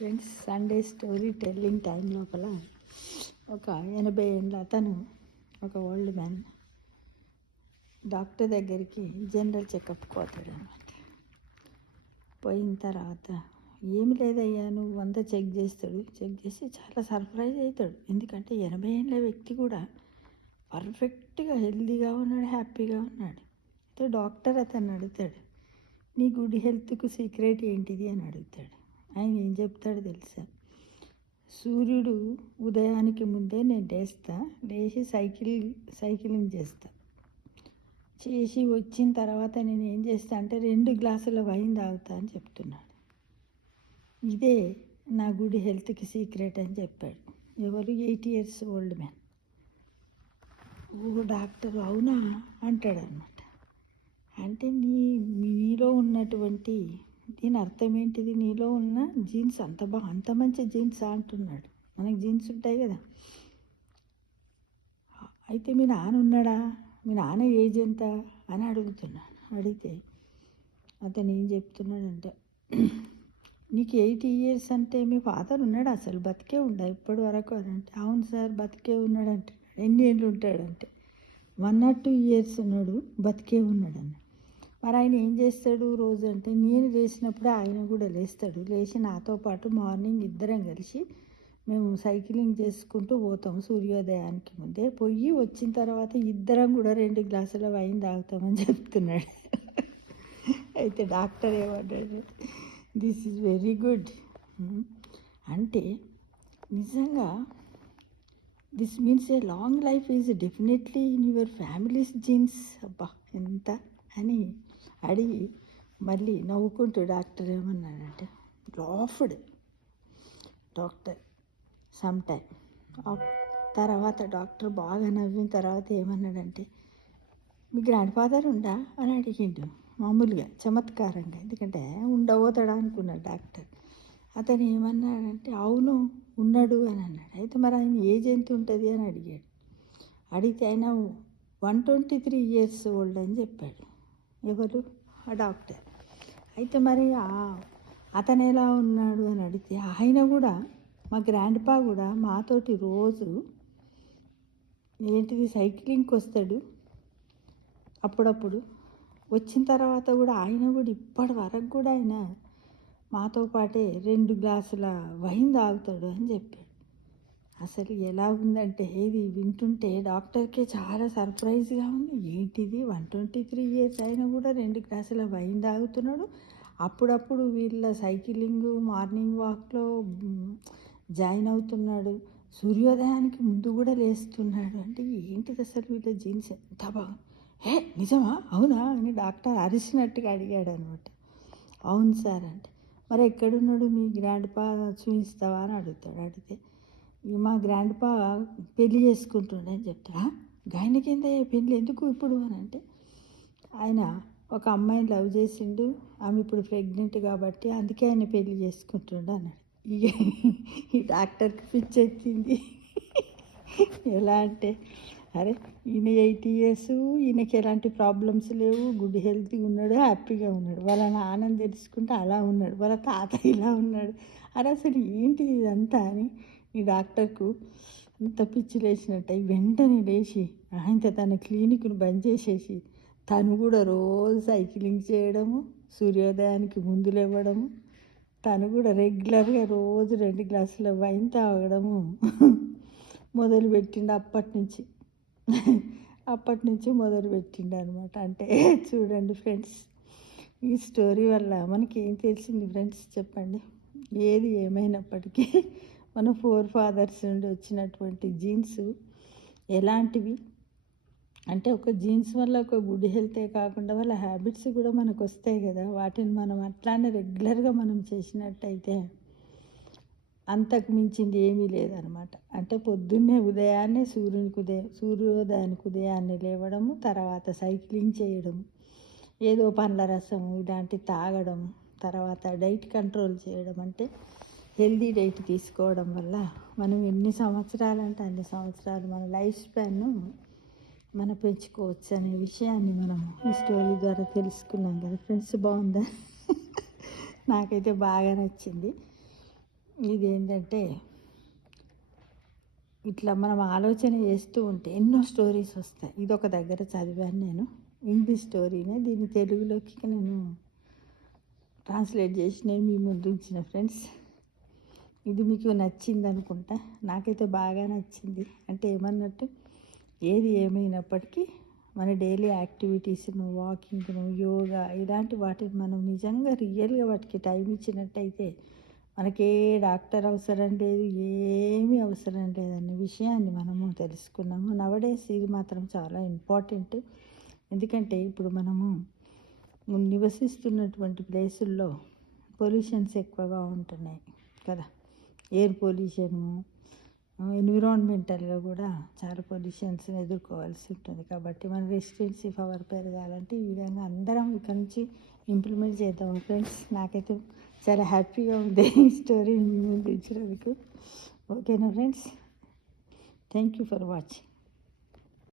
Friends, Sunday story telling time లోపల ఒక 80 ఏళ్ళ అతను, ఒక ఓల్డ్ మ్యాన్, డాక్టర్ దగ్గరికి జనరల్ చెకప్ పోతాడు అనమాట. పోయిన తర్వాత ఏమి లేదయ్యా నువ్వు అంతా చెక్ చేస్తాడు. చెక్ చేసి చాలా సర్ప్రైజ్ అవుతాడు. ఎందుకంటే 80 ఏళ్ళ వ్యక్తి కూడా పర్ఫెక్ట్గా హెల్తీగా ఉన్నాడు, హ్యాపీగా ఉన్నాడు. అయితే డాక్టర్ అతన్ని అడుగుతాడు, నీ గుడ్ హెల్త్కు సీక్రెట్ ఏంటిది అని అడుగుతాడు. ఆయన ఏం చెప్తాడు తెలుసా? సూర్యుడు ఉదయానికి ముందే నేను లేచి సైకిలింగ్ చేసి వచ్చిన తర్వాత నేను ఏం చేస్తా అంటే 2 గ్లాసుల వైన్ తాగుతా అని చెప్తున్నాడు. ఇదే నా గుడ్ హెల్త్కి సీక్రెట్ అని చెప్పాడు. ఎవరు? 80 years ఓల్డ్ మ్యాన్. ఓ డాక్టర్ అవునా అంటాడు అనమాట. అంటే నీలో ఉన్నటువంటి దీని అర్థం ఏంటిది? నీలో ఉన్న జీన్స్ అంత మంచి జీన్స్ అంటున్నాడు. మనకి జీన్స్ ఉంటాయి కదా. అయితే మీ నాన్న ఉన్నాడా? మీ నాన్న ఏజ్ ఎంత అని అడుగుతున్నాడు. అడిగితే అతను ఏం చెప్తున్నాడంటే, నీకు 80 years అంటే మీ ఫాదర్ ఉన్నాడు అసలు బతికే ఉండా ఇప్పటి వరకు అని అంటే, అవును సార్ బతికే ఉన్నాడు అంటున్నాడు. ఎన్ని ఏళ్ళు ఉంటాడంటే 1 or 2 years ఉన్నాడు, బతికే ఉన్నాడని. మరి ఆయన ఏం చేస్తాడు రోజు అంటే, నేను లేచినప్పుడు ఆయన కూడా లేచి నాతో పాటు మార్నింగ్ ఇద్దరం కలిసి మేము సైక్లింగ్ చేసుకుంటూ పోతాం. సూర్యోదయానికి ముందే పోయి వచ్చిన తర్వాత ఇద్దరం కూడా 2 గ్లాసుల వైన్ తాగుతామని చెప్తున్నాడు. అయితే డాక్టర్ ఏమన్నాడు, దిస్ ఈజ్ వెరీ గుడ్. అంటే నిజంగా this means a long life is definitely in your families jeans. అబ్బా ఎంత అని అడిగి మళ్ళీ నవ్వుకుంటూ డాక్టర్ ఏమన్నాడంటే, లాఫ్డ్ డాక్టర్ సమ్ టైం. తర్వాత డాక్టర్ బాగా నవ్విన తర్వాత ఏమన్నాడంటే, మీ గ్రాండ్ ఫాదర్ ఉండా అని అడిగిండు మామూలుగా చమత్కారంగా. ఎందుకంటే ఉండబోతాడా అనుకున్నాడు డాక్టర్. అతను ఏమన్నాడంటే, అవును ఉన్నాడు అని అన్నాడు. అయితే మరి ఆయన ఏజ్ ఎంత ఉంటుంది అని అడిగాడు. అడిగితే ఆయన 123 years ఓల్డ్ అని చెప్పాడు. ఎవరు? ఆ డాక్టర్. అయితే మరి అతను ఎలా ఉన్నాడు అని అడిగితే, ఆయన కూడా మా గ్రాండ్పా కూడా మాతోటి రోజు సైక్లింగ్కి వస్తాడు. అప్పుడప్పుడు వచ్చిన తర్వాత కూడా ఆయన కూడా ఇప్పటి వరకు కూడా ఆయన మాతో పాటే 2 గ్లాసుల వైన్ తాగుతాడు అని చెప్పాడు. అసలు ఎలా ఉందంటే ఇది వింటుంటే డాక్టర్కే చాలా సర్ప్రైజ్గా ఉంది. ఏంటిది 123 years అయినా కూడా 2 గ్లాసుల వైన్ తాగుతున్నాడు. అప్పుడప్పుడు వీళ్ళ సైక్లింగ్ మార్నింగ్ వాక్లో జాయిన్ అవుతున్నాడు. సూర్యోదయానికి ముందు కూడా లేస్తున్నాడు. అంటే ఏంటిది అసలు వీళ్ళ జీన్స్ ఎంత బాగుంది. నిజమా అవునా అని డాక్టర్ అరిసినట్టుగా అడిగాడు అనమాట. అవును సార్ అంటే, మరి ఎక్కడున్నాడు మీ గ్రాండ్పా చూపిస్తావా అని అడుగుతాడు. అడిగితే మా గ్రాండ్పా పెళ్లి చేసుకుంటుండే అని చెప్తాడా. ఆయన కింద పెళ్ళి ఎందుకు ఇప్పుడు అని అంటే, ఆయన ఒక అమ్మాయిని లవ్ చేసిండు, ఆమె ఇప్పుడు ప్రెగ్నెంట్ కాబట్టి అందుకే ఆయన పెళ్లి చేసుకుంటుండే అన్నాడు. ఇక ఈ డాక్టర్కి పిచ్చెక్కింది. ఎలా అంటే, అరే ఈయన 80 years, ఈయనకి ఎలాంటి ప్రాబ్లమ్స్ లేవు, గుడ్ హెల్తీగా ఉన్నాడు, హ్యాపీగా ఉన్నాడు. వాళ్ళ నాన్నని తెలుసుకుంటే అలా ఉన్నాడు, వాళ్ళ తాత ఇలా ఉన్నాడు. అరే అసలు ఏంటిది ఇదంతా అని ఈ డాక్టర్కు అంత పిచ్చి లేచినట్టు వెంటనే లేచి ఆయనతో తన క్లినిక్ను బంద్ చేసేసి తను కూడా రోజు సైక్లింగ్ చేయడము, సూర్యోదయానికి ముందు లేవడము, తను కూడా రెగ్యులర్గా రోజు 2 గ్లాసుల వైన్ తాగడము మొదలుపెట్టిండు. అప్పటి నుంచి మొదలుపెట్టిండు అనమాట. అంటే చూడండి ఫ్రెండ్స్, ఈ స్టోరీ వల్ల మనకి ఏం తెలిసింది ఫ్రెండ్స్ చెప్పండి. ఏది ఏమైనప్పటికీ మన ఫాదర్స్ నుండి వచ్చినటువంటి జీన్స్ ఎలాంటివి అంటే, ఒక జీన్స్ వల్ల ఒక గుడ్ హెల్తే కాకుండా వాళ్ళ హ్యాబిట్స్ కూడా మనకు వస్తాయి కదా. వాటిని మనం అట్లానే రెగ్యులర్గా మనం చేసినట్టయితే అంతకు మించింది ఏమీ లేదనమాట. అంటే పొద్దున్నే ఉదయాన్నే సూర్యోదయానికి ఉదయాన్నే లేవడము, తర్వాత సైక్లింగ్ చేయడము, ఏదో పండ్ల రసము ఇలాంటి తాగడం, తర్వాత డైట్ కంట్రోల్ చేయడం. అంటే హెల్దీ డైట్ తీసుకోవడం వల్ల మనం ఎన్ని సంవత్సరాలు అంటే అన్ని సంవత్సరాలు మన లైఫ్ స్పాన్ను మనం పెంచుకోవచ్చు అనే విషయాన్ని మనం ఈ స్టోరీ ద్వారా తెలుసుకున్నాం కదా ఫ్రెండ్స్. బాగుందా? నాకైతే బాగా నచ్చింది. ఇదేంటంటే ఇట్లా మనం ఆలోచన చేస్తూ ఉంటే ఎన్నో స్టోరీస్ వస్తాయి. ఇదొక దగ్గర చదివాను నేను. ఇంగ్లీష్ స్టోరీనే, దీన్ని తెలుగులోకి నేను ట్రాన్స్లేట్ చేసి నేను మీ ముందు ఉంచిన ఫ్రెండ్స్. ఇది మీకు నచ్చింది అనుకుంటా. నాకైతే బాగా నచ్చింది. అంటే ఏమన్నట్టు, ఏది ఏమైనప్పటికీ మన డైలీ యాక్టివిటీస్ను, వాకింగ్ను, యోగా ఇలాంటి వాటిని మనం నిజంగా రియల్గా వాటికి టైం ఇచ్చినట్టయితే మనకే డాక్టర్ అవసరం లేదు, ఏమీ అవసరం లేదనే విషయాన్ని మనము తెలుసుకున్నాము. నవడేస్ ఇది మాత్రం చాలా ఇంపార్టెంట్. ఎందుకంటే ఇప్పుడు మనము నివసిస్తున్నటువంటి ప్లేసుల్లో పొల్యూషన్స్ ఎక్కువగా ఉంటున్నాయి కదా. ఎయిర్ పొల్యూషను, ఎన్విరాన్మెంటల్గా కూడా చాలా పొల్యూషన్స్ని ఎదుర్కోవాల్సి ఉంటుంది. కాబట్టి మన రెసిడెన్సీ పవర్ పెరగాలంటే ఈ విధంగా అందరం ఇక్కడ నుంచి ఇంప్లిమెంట్ చేద్దాం ఫ్రెండ్స్. నాకైతే చాలా హ్యాపీగా ఉంది ఈ స్టోరీ మీ ముందు ఇచ్చినందుకు. ఓకేనా friends, thank you for watching.